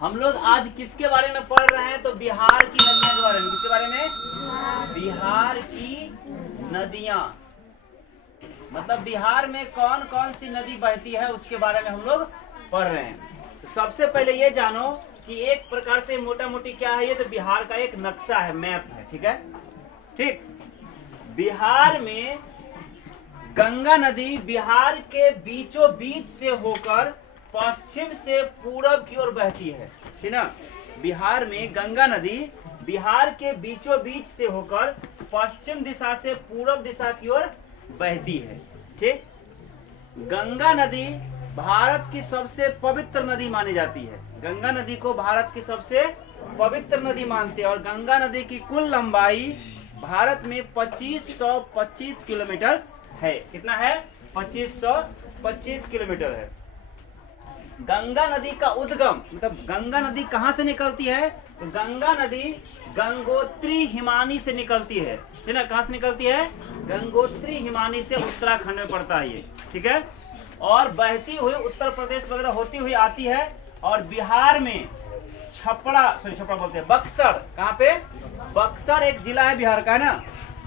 हम लोग आज किसके बारे में पढ़ रहे हैं? तो बिहार की नदियां के बारे में। किसके बारे में? बिहार की नदियां। मतलब बिहार में कौन कौन सी नदी बहती है उसके बारे में हम लोग पढ़ रहे हैं। तो सबसे पहले ये जानो कि एक प्रकार से मोटा मोटी क्या है ये, तो बिहार का एक नक्शा है, मैप है। ठीक है, ठीक। बिहार में गंगा नदी बिहार के बीचों बीच से होकर पश्चिम से पूरब की ओर बहती है। ठीक ना, बिहार में गंगा नदी बिहार के बीचों बीच से होकर पश्चिम दिशा से पूरब दिशा की ओर बहती है। ठीक, गंगा नदी भारत की सबसे पवित्र नदी मानी जाती है। गंगा नदी को भारत की सबसे पवित्र नदी मानते हैं और गंगा नदी की कुल लंबाई भारत में 2525 किलोमीटर है। कितना है? 2525 किलोमीटर है। गंगा नदी का उद्गम, मतलब गंगा नदी कहाँ से निकलती है? तो गंगा नदी गंगोत्री हिमानी से निकलती है। ठीक है, कहाँ से निकलती है? गंगोत्री हिमानी से उत्तराखंड में पड़ता है ये। ठीक है, और बहती हुई उत्तर प्रदेश वगैरह होती हुई आती है और बिहार में छपरा बोलते हैं, बक्सर। कहाँ पे? बक्सर एक जिला है बिहार का, है ना।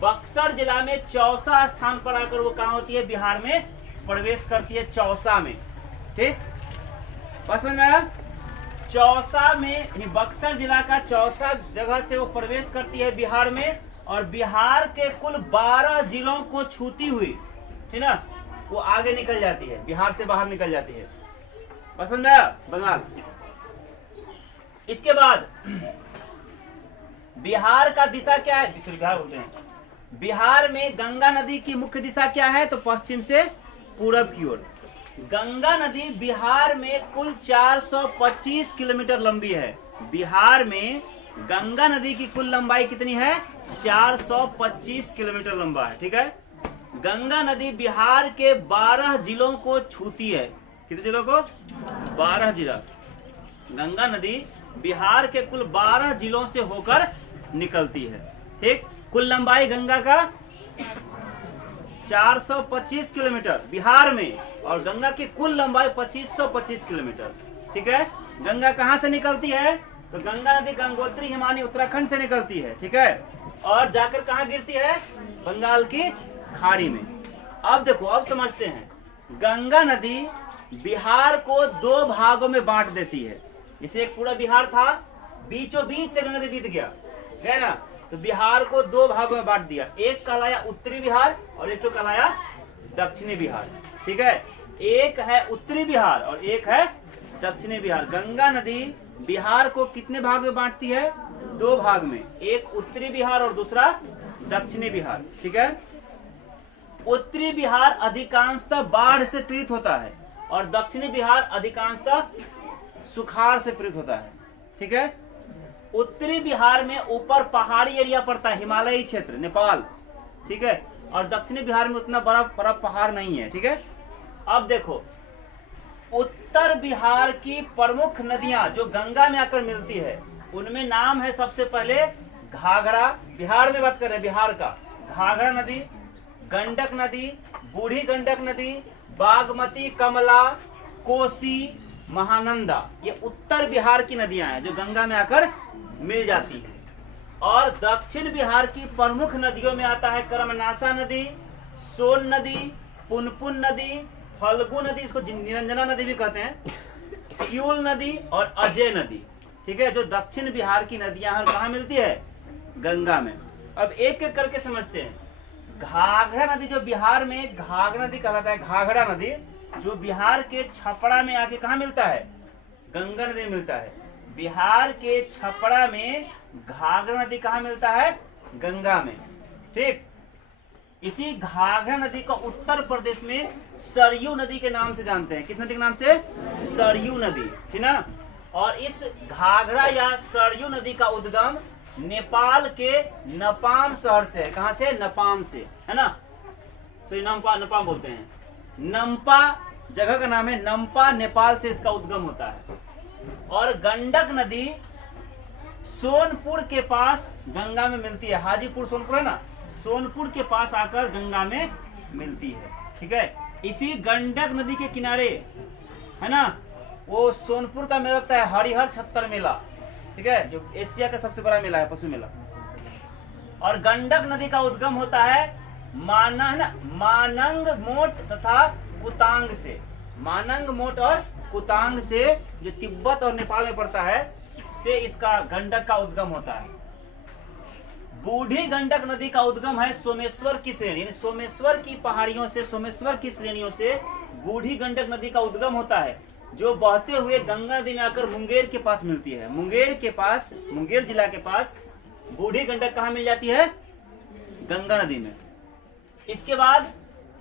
बक्सर जिला में चौसा स्थान पर आकर वो कहाँ होती है? बिहार में प्रवेश करती है, चौसा में। ठीक, समझ में आया? चौसा में, बक्सर जिला का चौसा जगह से वो प्रवेश करती है बिहार में और बिहार के कुल 12 जिलों को छूती हुई, ठीक ना, वो आगे निकल जाती है, बिहार से बाहर निकल जाती है। पसंद है? बंगाल। इसके बाद बिहार का दिशा क्या है? बिहार बोलते हैं। बिहार में गंगा नदी की मुख्य दिशा क्या है? तो पश्चिम से पूरब की ओर। गंगा नदी बिहार में कुल 425 किलोमीटर लंबी है। बिहार में गंगा नदी की कुल लंबाई कितनी है? 425 किलोमीटर लंबा है। ठीक है, गंगा नदी बिहार के 12 जिलों को छूती है। कितने जिलों को? 12 जिला। गंगा नदी बिहार के कुल 12 जिलों से होकर निकलती है। ठीक, कुल लंबाई गंगा का 425 किलोमीटर बिहार में और गंगा की कुल लंबाई 2525 किलोमीटर। ठीक है, गंगा कहाँ से निकलती है? तो गंगा नदी गंगोत्री हिमानी उत्तराखंड से निकलती है। ठीक है, और जाकर कहाँ गिरती है? बंगाल की खाड़ी में। अब देखो, अब समझते हैं। गंगा नदी बिहार को 2 भागों में बांट देती है। जैसे एक पूरा बिहार था, बीचों बीच से गंगा नदी बीत गया, है ना, तो बिहार को 2 भागों में बांट दिया। एक कहलाया उत्तरी बिहार और एक तो कहलाया दक्षिणी बिहार। ठीक है, एक है उत्तरी बिहार और एक है दक्षिणी बिहार। गंगा नदी बिहार को कितने भाग में बांटती है? 2 भाग में, एक उत्तरी बिहार और दूसरा दक्षिणी बिहार। ठीक है, उत्तरी बिहार अधिकांशतः बाढ़ से पीड़ित होता है और दक्षिणी बिहार अधिकांशतः सुखाड़ से पीड़ित होता है। ठीक है, उत्तरी बिहार में ऊपर पहाड़ी एरिया पड़ता है, हिमालयी क्षेत्र, नेपाल। ठीक है, और दक्षिणी बिहार में उतना बड़ा पहाड़ नहीं है। ठीक है, अब देखो, उत्तर बिहार की प्रमुख नदियां जो गंगा में आकर मिलती है उनमें नाम है सबसे पहले घाघरा। बिहार में बात कर रहे हैं, बिहार का। घाघरा नदी, गंडक नदी, बूढ़ी गंडक नदी, बागमती, कमला, कोसी, महानंदा, ये उत्तर बिहार की नदियां हैं जो गंगा में आकर मिल जाती है। और दक्षिण बिहार की प्रमुख नदियों में आता है कर्मनाशा नदी, सोन नदी, पुनपुन नदी, फल्गु नदी, इसको निरंजना नदी भी कहते हैं, क्यूल नदी और अजय नदी। ठीक है, जो दक्षिण बिहार की नदियां हैं, कहाँ मिलती है? गंगा में। अब एक एक करके समझते हैं। घाघरा नदी जो बिहार में घाघरा नदी कहलाता है, घाघरा नदी जो बिहार के छपरा में आके कहाँ मिलता है? गंगा नदी में मिलता है। बिहार के छपरा में घाघरा नदी कहाँ मिलता है? गंगा में। ठीक, इसी घाघरा नदी को उत्तर प्रदेश में सरयू नदी के नाम से जानते हैं। किस नदी के नाम से? सरयू नदी। ठीक ना, और इस घाघरा या सरयू नदी का उद्गम नेपाल के नपाम शहर से है। कहाँ से? नपाम से, है ना। तो नपाम बोलते हैं। नम्पा जगह का नाम है, नम्पा नेपाल से इसका उद्गम होता है। और गंडक नदी सोनपुर के पास गंगा में मिलती है। हाजीपुर सोनपुर है ना, सोनपुर के पास आकर गंगा में मिलती है। ठीक है, इसी गंडक नदी के किनारे, है ना, वो सोनपुर का मेला लगता है हरिहर छत्तर मेला, ठीक है, जो एशिया का सबसे बड़ा मेला है, पशु मेला। और गंडक नदी का उद्गम होता है मानंग मोट तथा कुतांग से। मानंग मोट और कुतांग से, जो तिब्बत और नेपाल में पड़ता है, से इसका गंडक का उद्गम होता है। बूढ़ी गंडक नदी का उद्गम है सोमेश्वर की श्रेणी, यानी सोमेश्वर की पहाड़ियों से, सोमेश्वर की श्रेणियों से बूढ़ी गंडक नदी का उद्गम होता है, जो बहते हुए गंगा नदी में आकर मुंगेर के पास मिलती है। मुंगेर जिला के पास बूढ़ी गंडक कहाँ मिल जाती है? गंगा नदी में। इसके बाद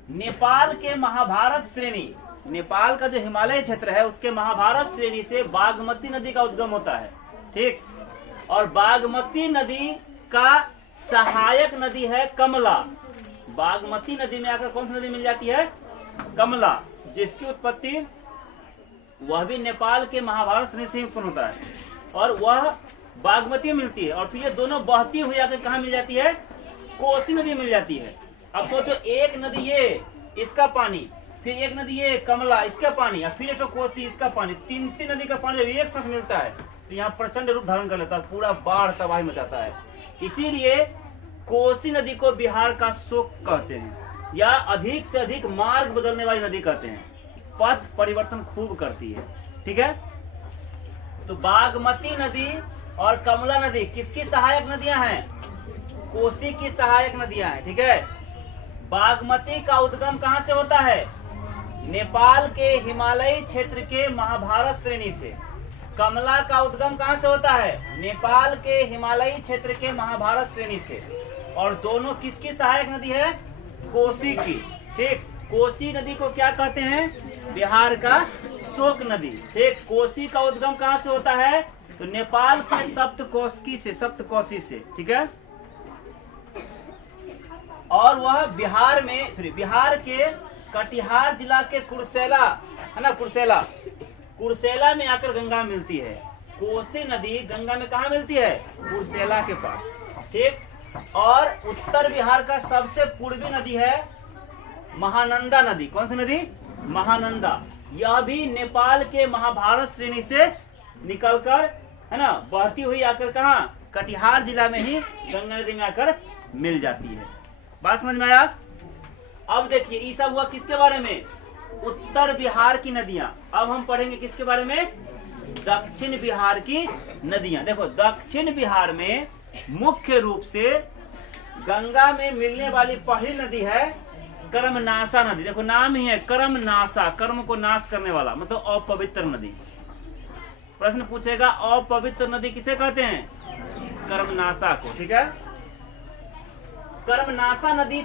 नेपाल के महाभारत श्रेणी, नेपाल का जो हिमालय क्षेत्र है उसके महाभारत श्रेणी से बागमती नदी का उद्गम होता है, ठीक। और बागमती नदी का सहायक नदी है कमला। बागमती नदी में आकर कौन सी नदी मिल जाती है? कमला, जिसकी उत्पत्ति वह भी नेपाल के महाभारत श्रेणी से उत्पन्न होता है, और वह बागमती में मिलती है। और फिर ये दोनों बहती हुई आकर कहाँ मिल जाती है? कोसी नदी मिल जाती है। अब सोचो, एक नदी ये, इसका पानी, फिर एक नदी ये कमला, इसका पानी, और फिर एक तो कोसी, इसका पानी, तीन नदी का पानी जब एक साथ मिलता है तो यहाँ प्रचंड रूप धारण कर लेता है, पूरा बाढ़ तबाही मचाता है। इसीलिए कोसी नदी को बिहार का शोक कहते हैं, या अधिक से अधिक मार्ग बदलने वाली नदी कहते हैं। पथ परिवर्तन खूब करती है, ठीक है। तो बागमती नदी और कमला नदी किसकी सहायक नदियां हैं? कोसी की सहायक नदियां हैं, ठीक है। बागमती का उद्गम कहां से होता है? नेपाल के हिमालयी क्षेत्र के महाभारत श्रेणी से। कमला का उद्गम कहां से होता है? नेपाल के हिमालयी क्षेत्र के महाभारत श्रेणी से। और दोनों किसकी सहायक नदी है? कोसी की, ठीक। कोसी नदी को क्या कहते हैं? बिहार का शोक नदी, ठीक। कोसी का उद्गम कहां से होता है? तो नेपाल के सप्तकोशी से, ठीक है। और वह बिहार के कटिहार जिला के कुर्सेला, है ना, कुर्सेला में आकर गंगा मिलती है। कोसी नदी गंगा में कहा मिलती है? कुर्सेला के पास, ठीक। और उत्तर बिहार का सबसे पूर्वी नदी है महानंदा नदी। कौन सी नदी? महानंदा। यह भी नेपाल के महाभारत श्रेणी से निकलकर, है ना, बहती हुई आकर कहा? कटिहार जिला में ही गंगा नदी में आकर मिल जाती है। बात समझ में आया? अब देखिए, ये सब हुआ किसके बारे में? उत्तर बिहार की नदियां। अब हम पढ़ेंगे किसके बारे में? दक्षिण बिहार की नदियां। देखो, दक्षिण बिहार में मुख्य रूप से गंगा में मिलने वाली पहली नदी है कर्मनाशा नदी। देखो, नाम ही है कर्मनाशा, कर्म को नाश करने वाला, मतलब अपवित्र नदी। प्रश्न पूछेगा, अपवित्र नदी किसे कहते हैं? कर्मनाशा को, ठीक है। कर्मनाशा नदी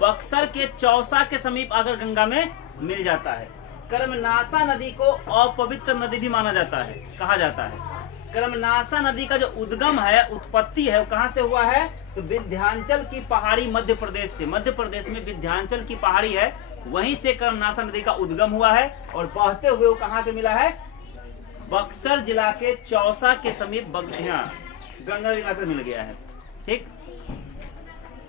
बक्सर के चौसा के समीप आकर गंगा में मिल जाता है। कर्मनाशा नदी को अपवित्र नदी भी माना जाता है, कहा जाता है। कर्मनाशा नदी का जो उद्गम है, उत्पत्ति है, वो कहां से हुआ है? तो विंध्याचल की पहाड़ी मध्य प्रदेश से। मध्य प्रदेश में विंध्याचल की पहाड़ी है, वहीं से कर्मनाशा नदी का उद्गम हुआ है। और बहते हुए वो कहां पे मिला है? बक्सर जिला के चौसा के समीप गंगा नदी में मिल गया है, ठीक।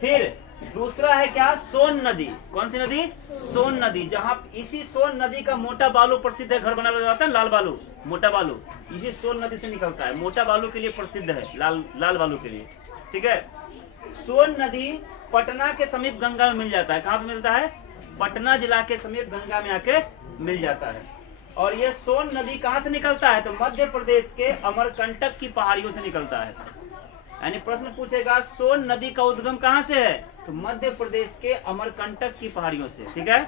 फिर दूसरा है क्या? सोन नदी। कौन सी नदी? सोन नदी, जहां इसी सोन नदी का मोटा बालू प्रसिद्ध है, घर बनाया जाता है, लाल बालू, मोटा बालू इसी सोन नदी से निकलता है। मोटा बालू के लिए प्रसिद्ध है, लाल बालू के लिए, ठीक है। सोन नदी पटना के समीप गंगा में मिल जाता है। कहाँ पे मिलता है? पटना जिला के समीप गंगा में आके मिल जाता है। और ये सोन नदी कहाँ से निकलता है? तो मध्य प्रदेश के अमरकंटक की पहाड़ियों से निकलता है। यानी प्रश्न पूछेगा, सोन नदी का उद्गम कहाँ से है? तो मध्य प्रदेश के अमरकंटक की पहाड़ियों से, ठीक है।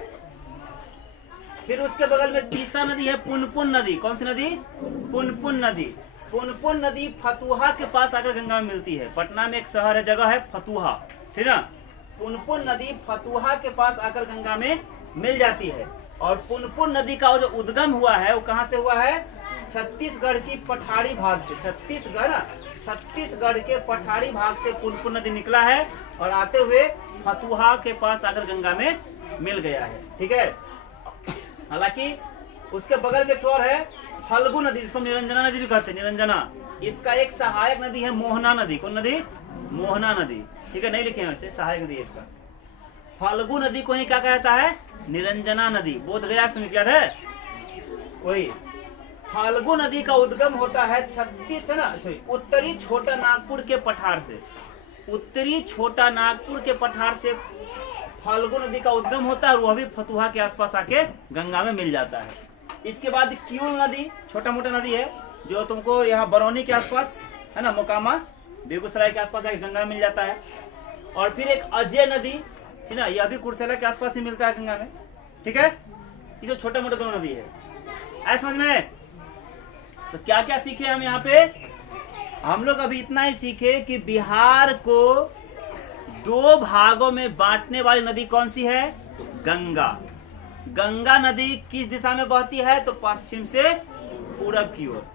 फिर उसके बगल में तीसरा नदी है पुनपुन नदी। कौन सी नदी? पुनपुन नदी। पुनपुन नदी फतुहा के पास आकर गंगा में मिलती है। पटना में एक शहर है, जगह है फतुहा, ठीक है। पुनपुन नदी फतुहा के पास आकर गंगा में मिल जाती है। और पुनपुन नदी का जो उद्गम हुआ है वो कहाँ से हुआ है? छत्तीसगढ़ की पठारी भाग से। छत्तीसगढ़ के पठारी भाग से पुनपुन नदी निकला है और आते हुए फतुहा के पास आकर गंगा में मिल गया है, ठीक है। हालांकि उसके बगल में एक और है फल्गु नदी, जिसको निरंजना नदी भी कहते हैं। निरंजना, इसका एक सहायक नदी है मोहना नदी। कौन नदी? मोहना नदी, ठीक है, नहीं लिखे वैसे, सहायक नदी है इसका। फल्गु नदी को ही क्या कहता है? निरंजना नदी। बोध गया समीप याद है? वही फाल्गु नदी का उद्गम होता है छत्तीस है ना, उत्तरी छोटा नागपुर के पठार से। उत्तरी छोटा नागपुर के पठार से फाल्गु नदी का उद्गम होता है और वह भी फतुहा के आसपास आके गंगा में मिल जाता है। इसके बाद क्यूल नदी, छोटा मोटा नदी है जो तुमको यहाँ बरौनी के आसपास है ना, मोकामा बेगूसराय के आसपास आके गंगा में मिल जाता है। और फिर एक अजय नदी है ना, यह भी कुर्सेला के आसपास ही मिलता है गंगा में। ठीक है, ये जो छोटा मोटा दोनों नदी है, ऐसा समझ में। तो क्या क्या सीखे हम यहाँ पे? हम लोग अभी इतना ही सीखे कि बिहार को दो भागों में बांटने वाली नदी कौन सी है? गंगा। गंगा नदी किस दिशा में बहती है? तो पश्चिम से पूरब की ओर।